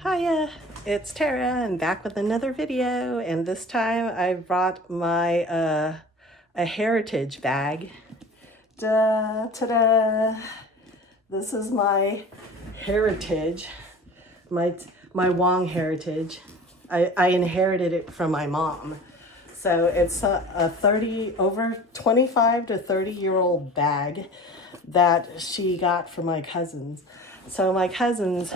Hiya, it's Tara. I'm back with another video, and this time I brought my a heritage bag. Ta-da! This is my heritage, my Wong heritage. I inherited it from my mom. So it's a 30 over 25 to 30-year-old bag that she got from my cousins. So my cousins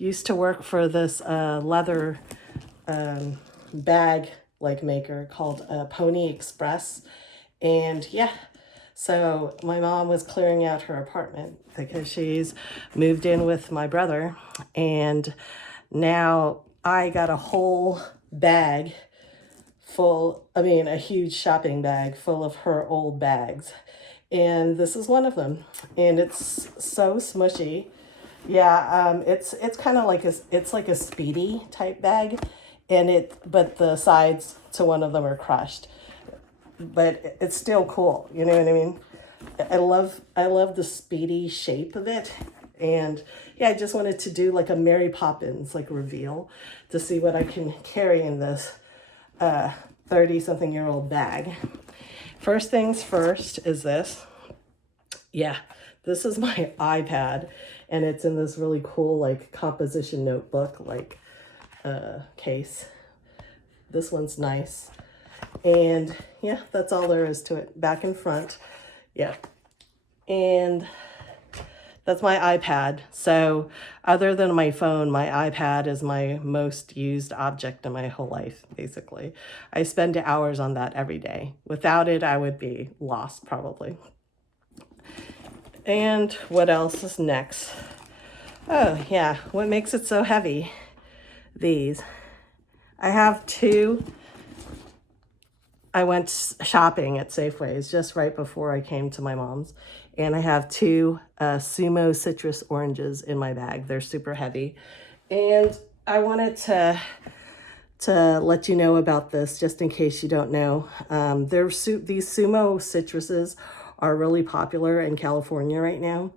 used to work for this leather bag like maker called Pony Express. And yeah, so my mom was clearing out her apartment because she's moved in with my brother. And now I got a whole bag full, a huge shopping bag full of her old bags. And this is one of them. And it's so smushy. Yeah, it's kind of like it's like a Speedy type bag, but the sides to one of them are crushed, but it's still cool. You know what I mean? I love the Speedy shape of it, and yeah, I just wanted to do like a Mary Poppins like reveal to see what I can carry in this 30-something-year-old bag. First things first is this. Yeah, this is my iPad, and it's in this really cool like composition notebook like case. This one's nice. And yeah, that's all there is to it. Back and front. Yeah. And that's my iPad. So other than my phone, my iPad is my most used object in my whole life, basically. I spend hours on that every day. Without it, I would be lost probably. And what else is next? Oh yeah, what makes it so heavy? These. I have two. I went shopping at Safeway's just right before I came to my mom's. And I have two Sumo citrus oranges in my bag. They're super heavy. And I wanted to let you know about this just in case you don't know. These Sumo citruses are really popular in California right now.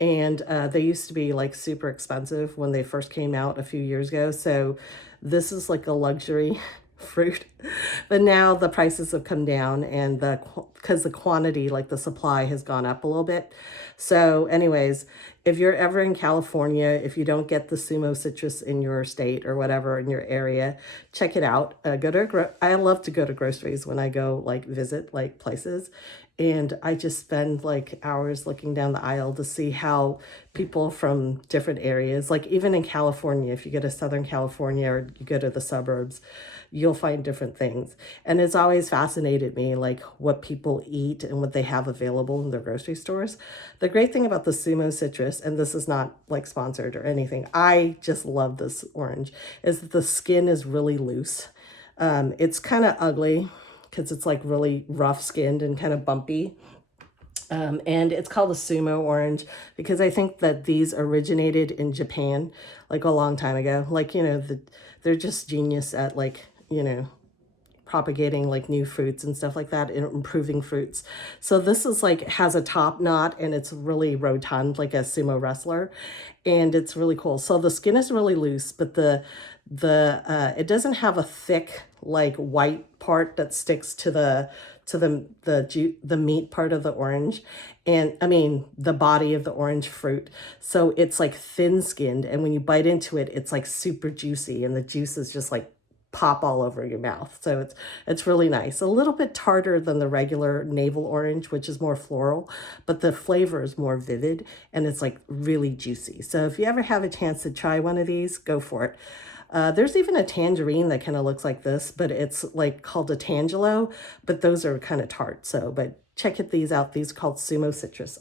And they used to be like super expensive when they first came out a few years ago. So this is like a luxury fruit, but now the prices have come down, and because the quantity, like the supply, has gone up a little bit. So anyways, if you're ever in California, if you don't get the Sumo citrus in your state or whatever in your area, check it out. I love to go to groceries when I go like visit like places, and I just spend like hours looking down the aisle to see how people from different areas, like even in California, if you go to Southern California or you go to the suburbs, you'll find different things. And it's always fascinated me, like what people eat and what they have available in their grocery stores. The great thing about the Sumo citrus, and this is not like sponsored or anything, I just love this orange, is that the skin is really loose. It's kind of ugly because it's like really rough skinned and kind of bumpy. And it's called a Sumo orange because I think that these originated in Japan like a long time ago. Like, they're just genius at like, propagating like new fruits and stuff like that and improving fruits. So this is like has a top knot and it's really rotund like a sumo wrestler, and it's really cool. So the skin is really loose, but the it doesn't have a thick like white part that sticks to the meat part of the orange, and the body of the orange fruit. So it's like thin skinned, and when you bite into it, it's like super juicy, and the juice is just like pop all over your mouth. So it's really nice. A little bit tartar than the regular navel orange, which is more floral, but the flavor is more vivid and it's like really juicy. So if you ever have a chance to try one of these, go for it. There's even a tangerine that kind of looks like this, but it's like called a tangelo, but those are kind of tart. So, but check these out. These are called Sumo citrus.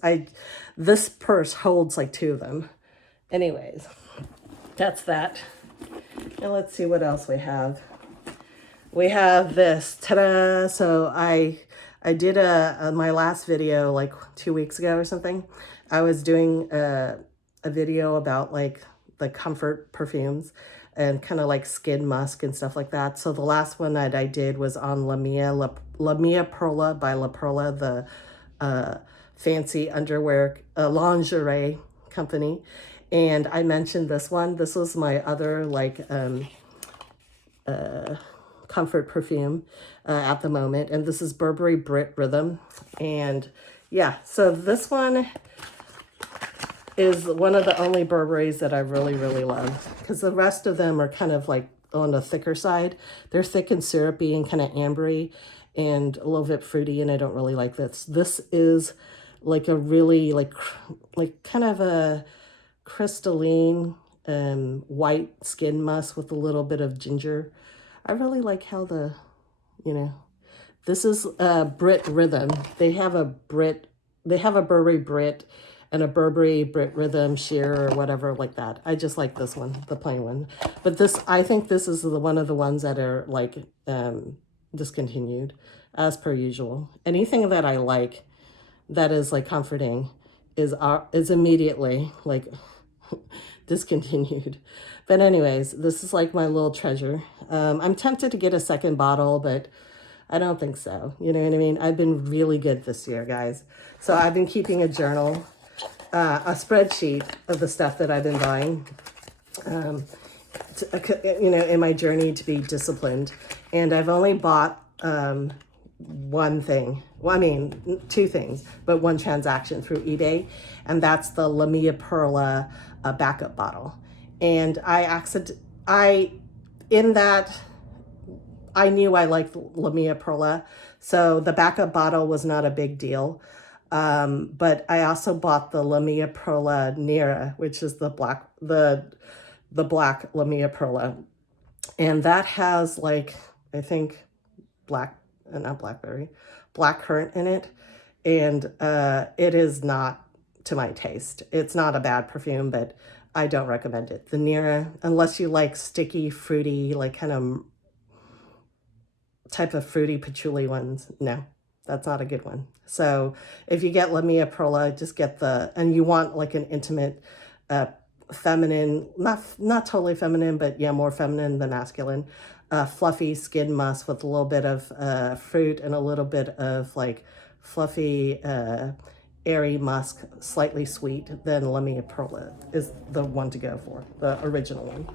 This purse holds like two of them. Anyways, that's that. And let's see what else we have. We have this, ta-da! So I did my last video like 2 weeks ago or something. I was doing a video about like the comfort perfumes and kind of like skin musk and stuff like that. So the last one that I did was on La Mia Perla by La Perla, the fancy underwear lingerie company. And I mentioned this one. This was my other like comfort perfume at the moment. And this is Burberry Brit Rhythm. And yeah, so this one is one of the only Burberrys that I really, really love, because the rest of them are kind of like on the thicker side. They're thick and syrupy and kind of ambery and a little bit fruity, and I don't really like this. This is like a really like kind of a crystalline white skin musk with a little bit of ginger. I really like how the, you know, this is Brit Rhythm. They have a Burberry Brit and a Burberry Brit Rhythm sheer or whatever like that. I just like this one, the plain one. But this, I think this is one of the ones that are like discontinued as per usual. Anything that I like that is like comforting is immediately like discontinued. But anyways, this is like my little treasure. I'm tempted to get a second bottle, but I don't think so. You know what I mean? I've been really good this year, guys. So I've been keeping a journal, a spreadsheet of the stuff that I've been buying, you know, in my journey to be disciplined. And I've only bought one thing. Well, I mean, two things, but one transaction through eBay. And that's the La Mia Perla backup bottle. And I knew I liked La Mia Perla, so the backup bottle was not a big deal. But I also bought the La Mia Perla Nera, which is the black La Mia Perla. And that has like, I think not blackberry, blackcurrant in it. And it is not to my taste. It's not a bad perfume, but I don't recommend it. The Nera, unless you like sticky, fruity, like kind of type of fruity patchouli ones, no, that's not a good one. So if you get La Mia Perla, just get and you want like an intimate, feminine, not totally feminine, but yeah, more feminine than masculine, fluffy skin musk with a little bit of fruit and a little bit of like fluffy, airy musk, slightly sweet, then La Mia Perla is the one to go for, the original one.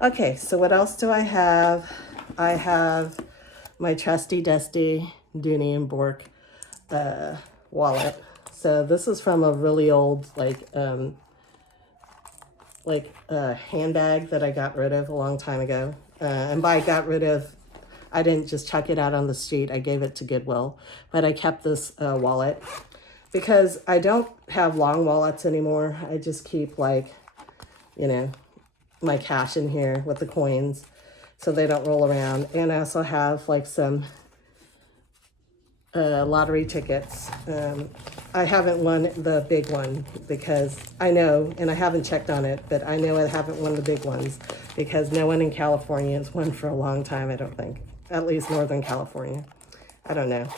Okay, so what else do I have? I have my trusty dusty Dooney and Bourke wallet. So this is from a really old handbag that I got rid of a long time ago. And by got rid of, I didn't just chuck it out on the street. I gave it to Goodwill, but I kept this wallet because I don't have long wallets anymore. I just keep like, you know, my cash in here with the coins so they don't roll around. And I also have like some lottery tickets. I haven't won the big one because I know, and I haven't checked on it, but I know I haven't won the big ones because no one in California has won for a long time, I don't think. At least Northern California. I don't know.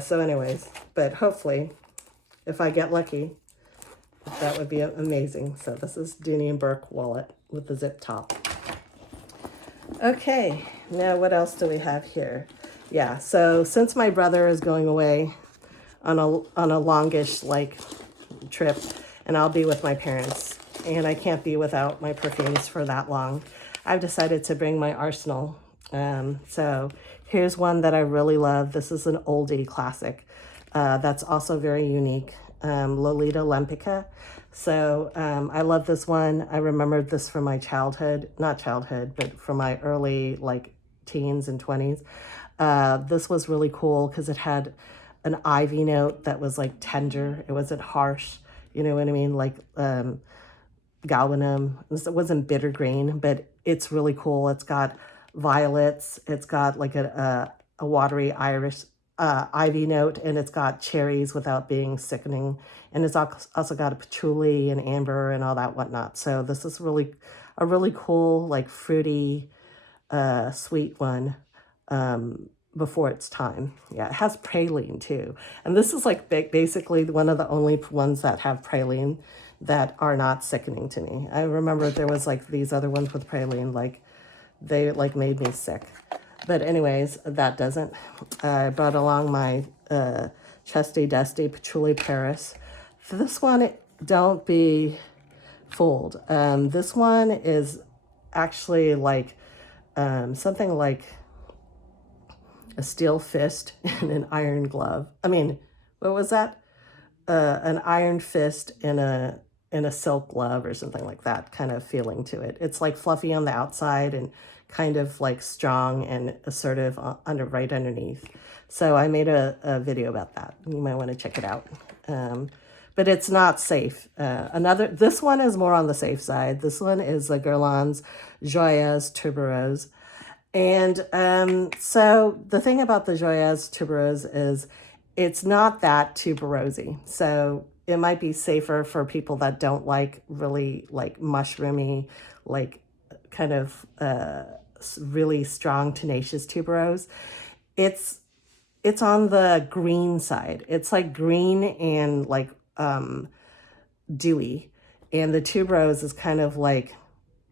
So anyways, but hopefully, if I get lucky, that would be amazing. So this is Dooney and Bourke wallet with the zip top. Okay, now what else do we have here? Yeah, so since my brother is going away on a longish like trip, and I'll be with my parents, and I can't be without my perfumes for that long, I've decided to bring my arsenal. So here's one that I really love. This is an oldie classic that's also very unique. Lolita Lempica. So I love this one. I remembered this from my childhood, not childhood, but from my early like teens and 20s. This was really cool because it had an ivy note that was like tender. It wasn't harsh. You know what I mean? Like galbanum. It wasn't bitter green, but it's really cool. It's got violets. It's got like a watery Irish ivy note, and it's got cherries without being sickening. And it's also got a patchouli and amber and all that whatnot. So this is really a really cool, like fruity, sweet one. Before its time. Yeah, it has praline too. And this is like basically one of the only ones that have praline that are not sickening to me. I remember there was like these other ones with praline, like they like made me sick. But anyways, that doesn't. I brought along my trusty dusty Patchouli Paris. This one, don't be fooled. This one is actually like something like a steel fist and an iron glove. I mean, what was that? An iron fist and a silk glove or something like that kind of feeling to it. It's like fluffy on the outside and kind of like strong and assertive right underneath. So I made a video about that. You might want to check it out. But it's not safe. This one is more on the safe side. This one is the Guerlain's Joyeuses Tuberose. And so the thing about the Joyeuses Tuberose is it's not that tuberosy. So it might be safer for people that don't like really like mushroomy, like kind of really strong, tenacious tuberose. It's on the green side. It's like green and like dewy. And the tuberose is kind of like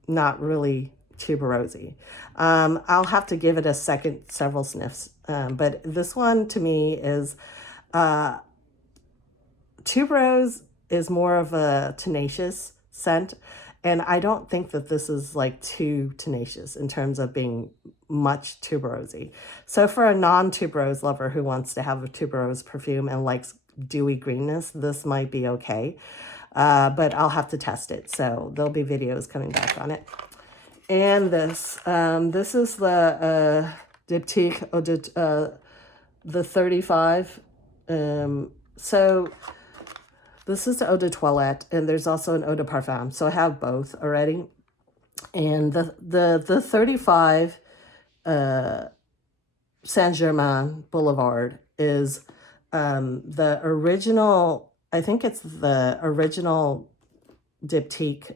not really tuberosy. I'll have to give it a several sniffs. But this one to me is tuberose is more of a tenacious scent. And I don't think that this is like too tenacious in terms of being much tuberosy. So for a non-tuberose lover who wants to have a tuberose perfume and likes dewy greenness, this might be okay. But I'll have to test it. So there'll be videos coming back on it. And this is the Diptyque the 35. So this is the eau de toilette, and there's also an eau de parfum. So I have both already. And the 35 Saint-Germain Boulevard is the original, I think it's the original Diptyque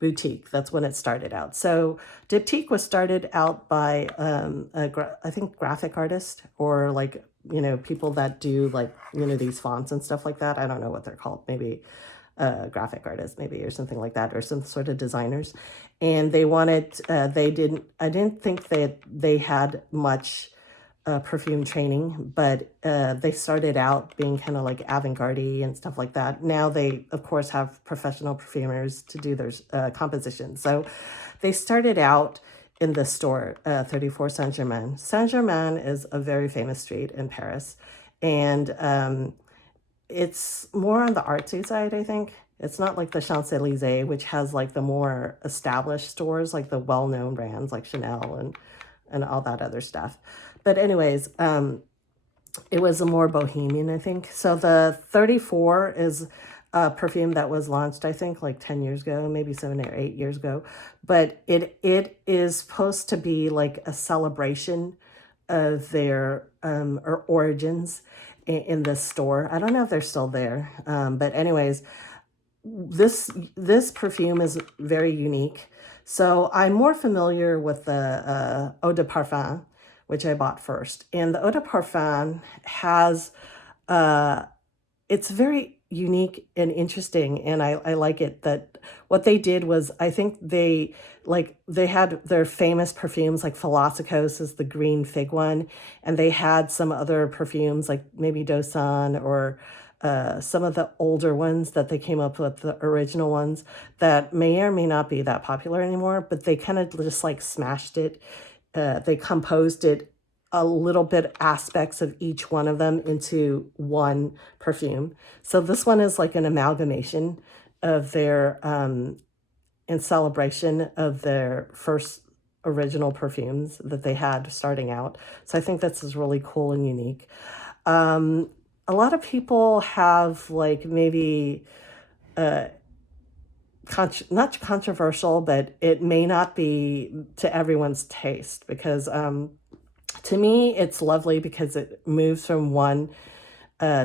boutique. That's when it started out. So Diptyque was started out by I think graphic artist or like, you know, people that do like, you know, these fonts and stuff like that. I don't know what they're called. Maybe graphic artists maybe or something like that, or some sort of designers. And they wanted, I didn't think that they had much perfume training, but they started out being kind of like avant-garde and stuff like that. Now they, of course, have professional perfumers to do their composition. So they started out in the store, 34 Saint-Germain. Saint-Germain is a very famous street in Paris, and it's more on the artsy side, I think. It's not like the Champs-Élysées, which has like the more established stores, like the well-known brands like Chanel and all that other stuff. But anyways, it was a more bohemian, I think. So the 34 is a perfume that was launched, I think, like 10 years ago, maybe 7 or 8 years ago. But it is supposed to be like a celebration of their origins in this store. I don't know if they're still there. But anyways, this perfume is very unique. So I'm more familiar with the eau de parfum, which I bought first. And the eau de parfum has, it's very unique and interesting. And I like it that what they did was, I think they had their famous perfumes, like Philosophos is the green fig one. And they had some other perfumes like maybe Dosan or some of the older ones that they came up with, the original ones that may or may not be that popular anymore, but they kind of just like smashed it. They composed it a little bit aspects of each one of them into one perfume. So this one is like an amalgamation of their, in celebration of their first original perfumes that they had starting out. So I think this is really cool and unique. A lot of people have like maybe not controversial, but it may not be to everyone's taste because to me it's lovely because it moves from one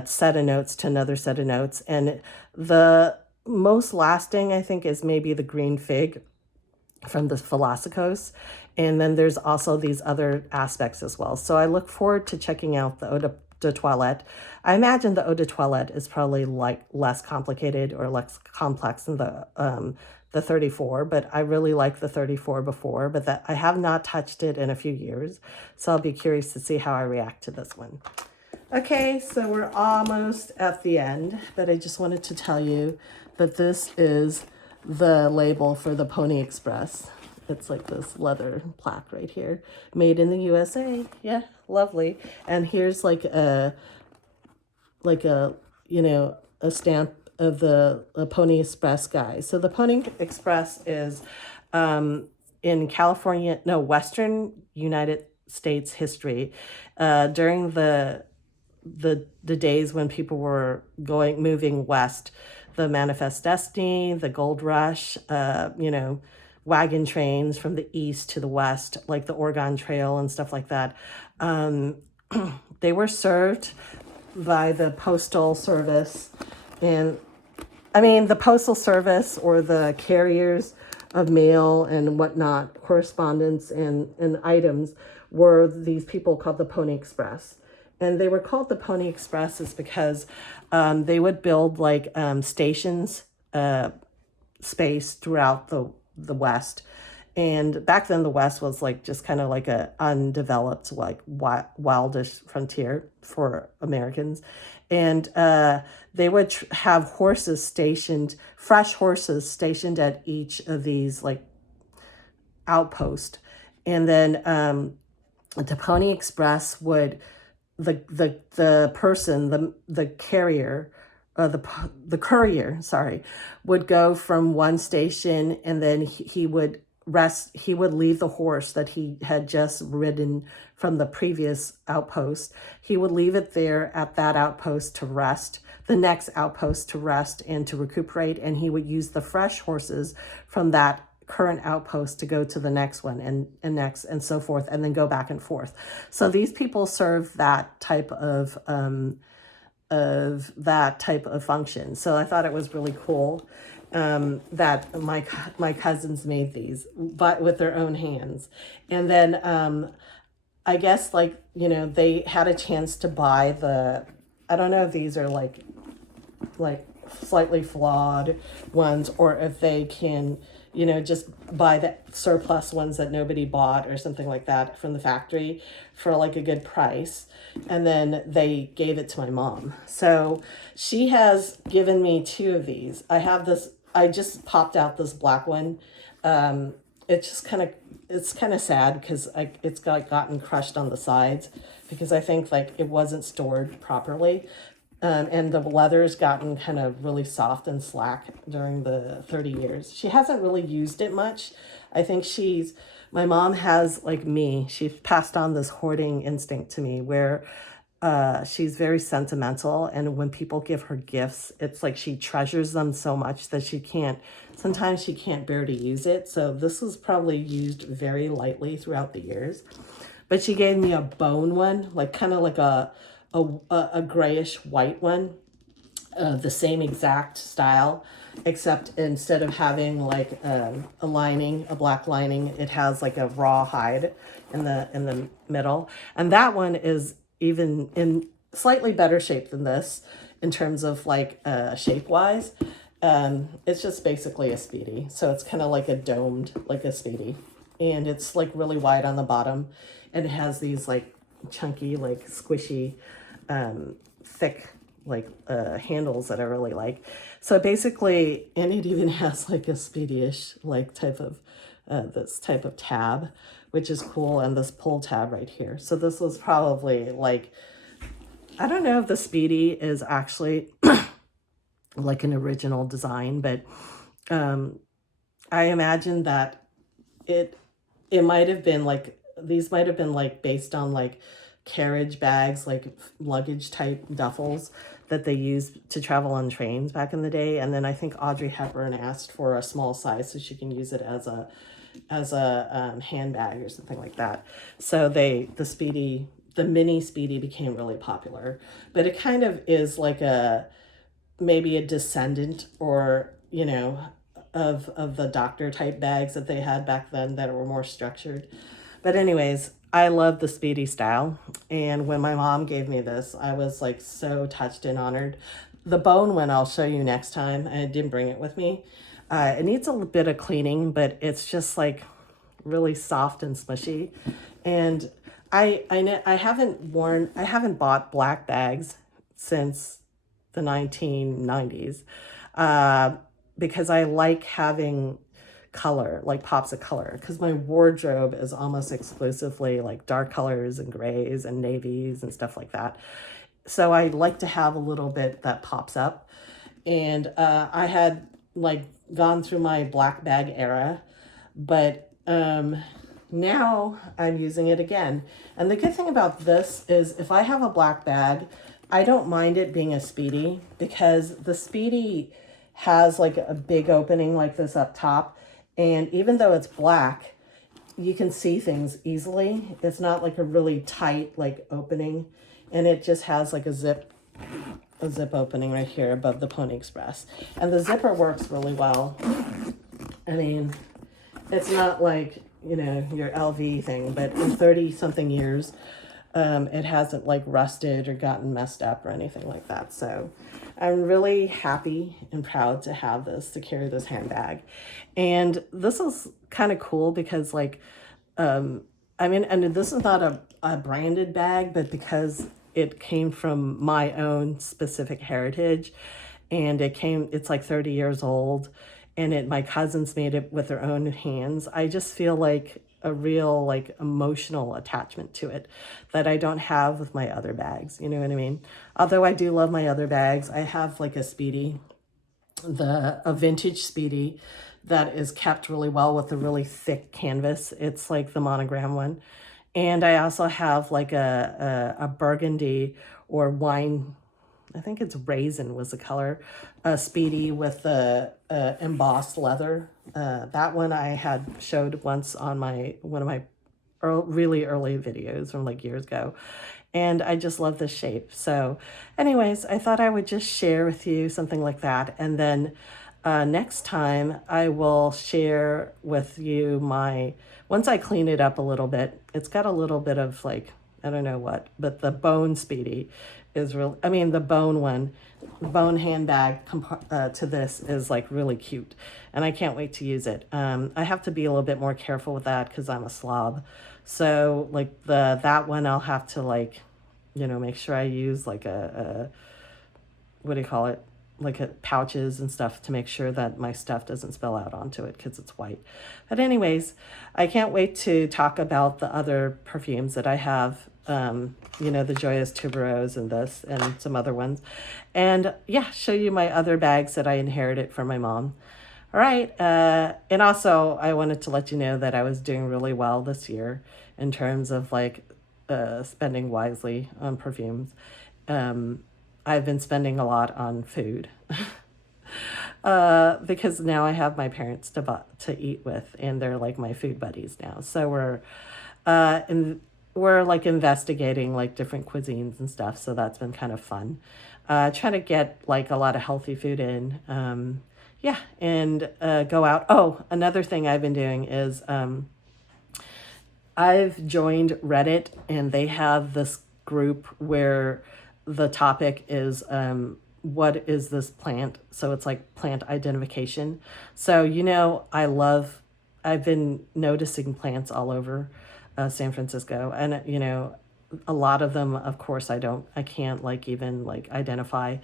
set of notes to another set of notes. And the most lasting, I think, is maybe the green fig from the Philosophos. And then there's also these other aspects as well. So I look forward to checking out the eau de toilette. I imagine the eau de toilette is probably like less complicated or less complex than the 34, but I really like the 34 before, but that I have not touched it in a few years. So I'll be curious to see how I react to this one. Okay, so we're almost at the end, but I just wanted to tell you that this is the label for the Pony Express. It's like this leather plaque right here, made in the USA. Yeah, lovely. And here's like a you know a stamp of the Pony Express guy. So the Pony Express is in California, no, Western United States history, during the days when people were moving west, the Manifest Destiny, the Gold Rush, wagon trains from the east to the west, like the Oregon Trail and stuff like that. Um, they were served by the Postal Service, and I mean, the Postal Service or the carriers of mail and whatnot, correspondence and items were these people called the Pony Express. And they were called the Pony Expresses because they would build like stations, space throughout the West. And back then, the West was like just kind of like a undeveloped, like wildish frontier for Americans. And they would have horses stationed, fresh horses stationed at each of these like outposts. And then the Pony Express would, the person, the carrier, the courier, sorry, would go from one station, and then he would rest. He would leave the horse that he had just ridden from the previous outpost. He would leave it there at that outpost to rest, the next outpost to rest and to recuperate, and he would use the fresh horses from that current outpost to go to the next one and next and so forth, and then go back and forth. So these people serve that type of function. So I thought it was really cool that my cousins made these, but with their own hands. And then I guess they had a chance to buy I don't know if these are like slightly flawed ones, or if they can just buy the surplus ones that nobody bought or something like that from the factory for like a good price. And then they gave it to my mom. So she has given me two of these. I just popped out this black one. It's kind of sad because it's gotten crushed on the sides, because I think like it wasn't stored properly. And the leather's gotten kind of really soft and slack during the 30 years. She hasn't really used it much. I think my mom has, like me, she's passed on this hoarding instinct to me where she's very sentimental. And when people give her gifts, it's like she treasures them so much that sometimes she can't bear to use it. So this was probably used very lightly throughout the years. But she gave me a bone one, like kind of like a grayish white one, the same exact style, except instead of having like a black lining, it has like a raw hide in the middle. And that one is even in slightly better shape than this in terms of like shape wise. It's just basically a Speedy. So it's kind of like a domed, like a Speedy. And it's like really wide on the bottom. And it has these like chunky, like squishy, thick like handles that I really like. So basically, and it even has like a Speedy-ish like type of this type of tab, which is cool, and this pull tab right here. So this was probably like, I don't know if the Speedy is actually like an original design, but I imagine that it might have been like, these might have been like based on like carriage bags, like luggage type duffels that they used to travel on trains back in the day. And then I think Audrey Hepburn asked for a small size so she can use it as a handbag or something like that. So the mini Speedy became really popular, but it kind of is like maybe a descendant, or of the doctor type bags that they had back then that were more structured. But anyways, I love the Speedy style. And when my mom gave me this, I was like so touched and honored. The bone one I'll show you next time. I didn't bring it with me. It needs a bit of cleaning, but it's just like really soft and smushy. And I haven't bought black bags since the 1990s, uh, because I like having color, like pops of color, because my wardrobe is almost exclusively like dark colors and grays and navies and stuff like that. So I like to have a little bit that pops up. And I had like gone through my black bag era, but now I'm using it again. And the good thing about this is if I have a black bag, I don't mind it being a Speedy, because the Speedy has like a big opening like this up top. And even though it's black, you can see things easily. It's not like a really tight like opening, and it just has like a zip opening right here above the Pony Express. And the zipper works really well. I mean, it's not like, you know, your LV thing, but in 30 something years, it hasn't like rusted or gotten messed up or anything like that. So I'm really happy and proud to have this, to carry this handbag. And this is kind of cool because like, I mean, and this is not a branded bag, but because it came from my own specific heritage, and it's like 30 years old, and my cousins made it with their own hands. I just feel like a real like emotional attachment to it that I don't have with my other bags. You know what I mean? Although I do love my other bags. I have like a Speedy, a vintage Speedy that is kept really well with a really thick canvas. It's like the monogram one. And I also have like a burgundy or wine, I think it's raisin was the color, a Speedy with the embossed leather. That one I had showed once on one of my really early videos from like years ago. And I just love this shape. So anyways, I thought I would just share with you something like that. And then next time I will share with you once I clean it up a little bit, it's got a little bit of like, I don't know what, but the bone Speedy is real. I mean, the bone handbag to this is like really cute, and I can't wait to use it. I have to be a little bit more careful with that because I'm a slob. So like that one, I'll have to like, you know, make sure I use like a what do you call it? Like pouches and stuff to make sure that my stuff doesn't spill out onto it because it's white. But anyways, I can't wait to talk about the other perfumes that I have. You know, the Joyous Tuberose and this and some other ones. And yeah, show you my other bags that I inherited from my mom. All right. And also I wanted to let you know that I was doing really well this year in terms of like spending wisely on perfumes. I've been spending a lot on food because now I have my parents to eat with, and they're like my food buddies now. So we're like investigating like different cuisines and stuff. So that's been kind of fun. Trying to get like a lot of healthy food in. Yeah, and go out. Oh, another thing I've been doing is I've joined Reddit, and they have this group where the topic is what is this plant? So it's like plant identification. So, you know, I've been noticing plants all over San Francisco, and, you know, a lot of them, of course, I can't like even like identify.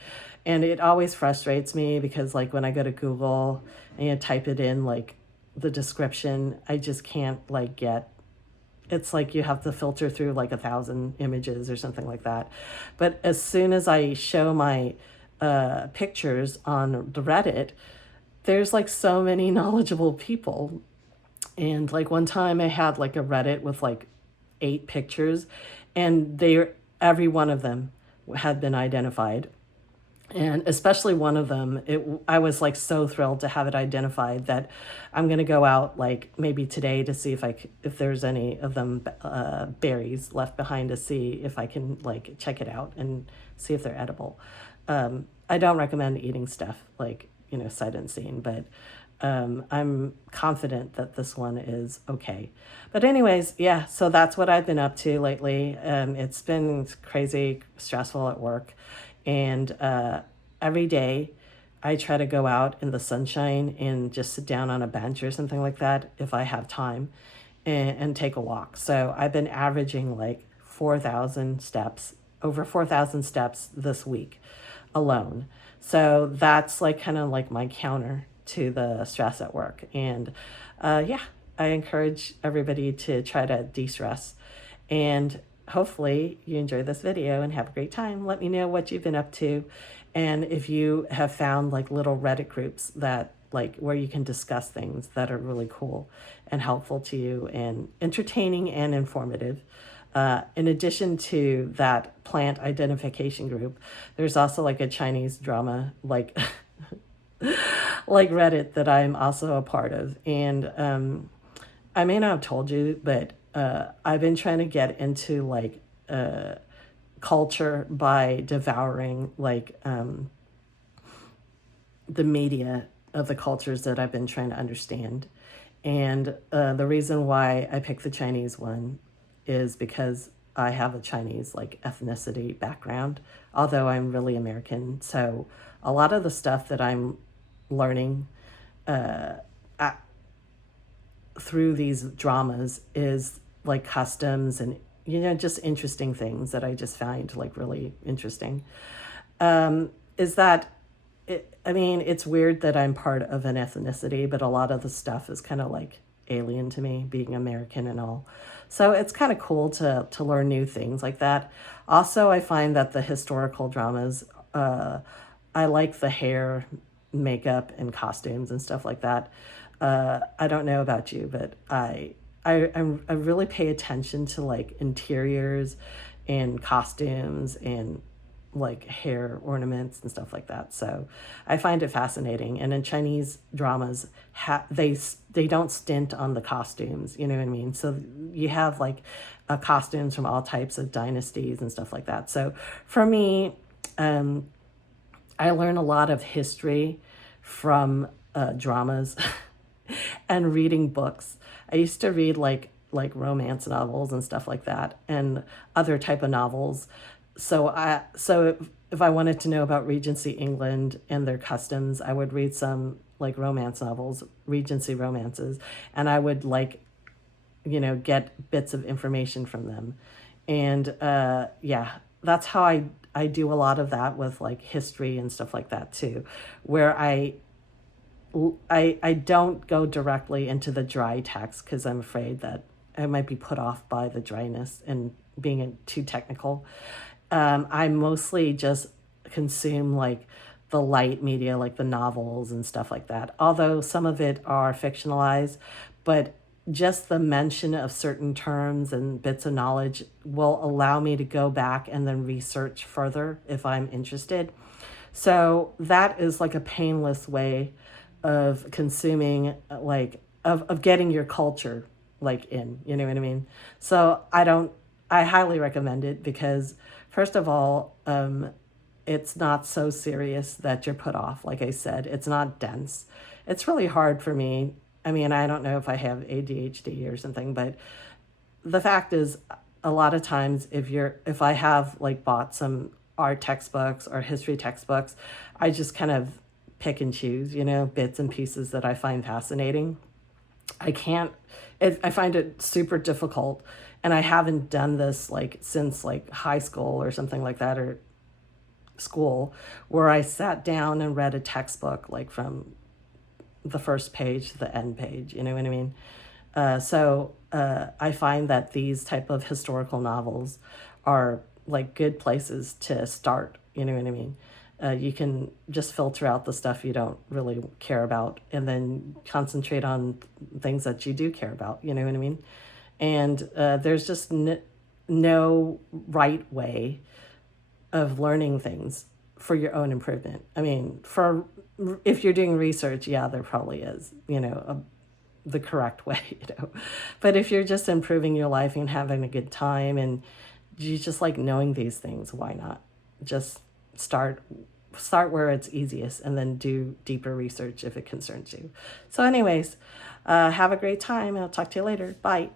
And it always frustrates me because like when I go to Google and you type it in, like the description, I just can't like it's like you have to filter through like 1,000 images or something like that. But as soon as I show my pictures on the Reddit, there's like so many knowledgeable people. And like one time I had like a Reddit with like 8 pictures, and every one of them had been identified. And especially one of them, I was like so thrilled to have it identified that I'm going to go out like maybe today to see if there's any of them berries left behind, to see if I can like check it out and see if they're edible. I don't recommend eating stuff like, you know, sight unseen, but I'm confident that this one is okay. But anyways, yeah, so that's what I've been up to lately. It's been crazy stressful at work. And every day I try to go out in the sunshine and just sit down on a bench or something like that if I have time. and take a walk. So I've been averaging like 4,000 steps, over 4,000 steps this week alone. So that's like kind of like my counter to the stress at work. And yeah, I encourage everybody to try to de-stress. And hopefully you enjoy this video and have a great time. Let me know what you've been up to. And if you have found like little Reddit groups that like where you can discuss things that are really cool and helpful to you and entertaining and informative. In addition to that plant identification group, there's also like a Chinese drama like like Reddit that I'm also a part of. And I may not have told you, but I've been trying to get into like culture by devouring like the media of the cultures that I've been trying to understand. And the reason why I picked the Chinese one is because I have a Chinese like ethnicity background, although I'm really American. So a lot of the stuff that I'm learning through these dramas is like customs and, you know, just interesting things that I just find like really interesting. Is that I mean, it's weird that I'm part of an ethnicity, but a lot of the stuff is kind of like alien to me, being American and all. So it's kind of cool to learn new things like that. Also, I find that the historical dramas, I like the hair, makeup, and costumes and stuff like that. I don't know about you, but I really pay attention to like interiors and costumes and like hair ornaments and stuff like that. So I find it fascinating. And in Chinese dramas, they don't stint on the costumes, you know what I mean? So you have like costumes from all types of dynasties and stuff like that. So for me, I learn a lot of history from dramas and reading books. I used to read like romance novels and stuff like that and other type of novels. So if I wanted to know about Regency England and their customs, I would read some like romance novels, Regency romances, and I would like, you know, get bits of information from them. And yeah, that's how I do a lot of that with like history and stuff like that too, where I don't go directly into the dry text because I'm afraid that I might be put off by the dryness and being too technical. I mostly just consume like the light media, like the novels and stuff like that. Although some of it are fictionalized, but just the mention of certain terms and bits of knowledge will allow me to go back and then research further if I'm interested. So that is like a painless way of consuming, like of getting your culture like in, you know what I mean? So I highly recommend it because first of all, it's not so serious that you're put off. Like I said, it's not dense. It's really hard for me. I mean, I don't know if I have ADHD or something, but the fact is a lot of times if I have like bought some art textbooks or history textbooks, I just kind of pick and choose, you know, bits and pieces that I find fascinating. I find it super difficult, and I haven't done this like since like high school or something like that, or school, where I sat down and read a textbook like from the first page to the end page, you know what I mean? So I find that these type of historical novels are like good places to start, you know what I mean? You can just filter out the stuff you don't really care about and then concentrate on things that you do care about, you know what I mean? And there's just no right way of learning things for your own improvement. I mean, if you're doing research, yeah, there probably is, you know, the correct way, you know. But if you're just improving your life and having a good time and you just like knowing these things, why not? Just start where it's easiest and then do deeper research if it concerns you. So anyways, have a great time. I'll talk to you later. Bye.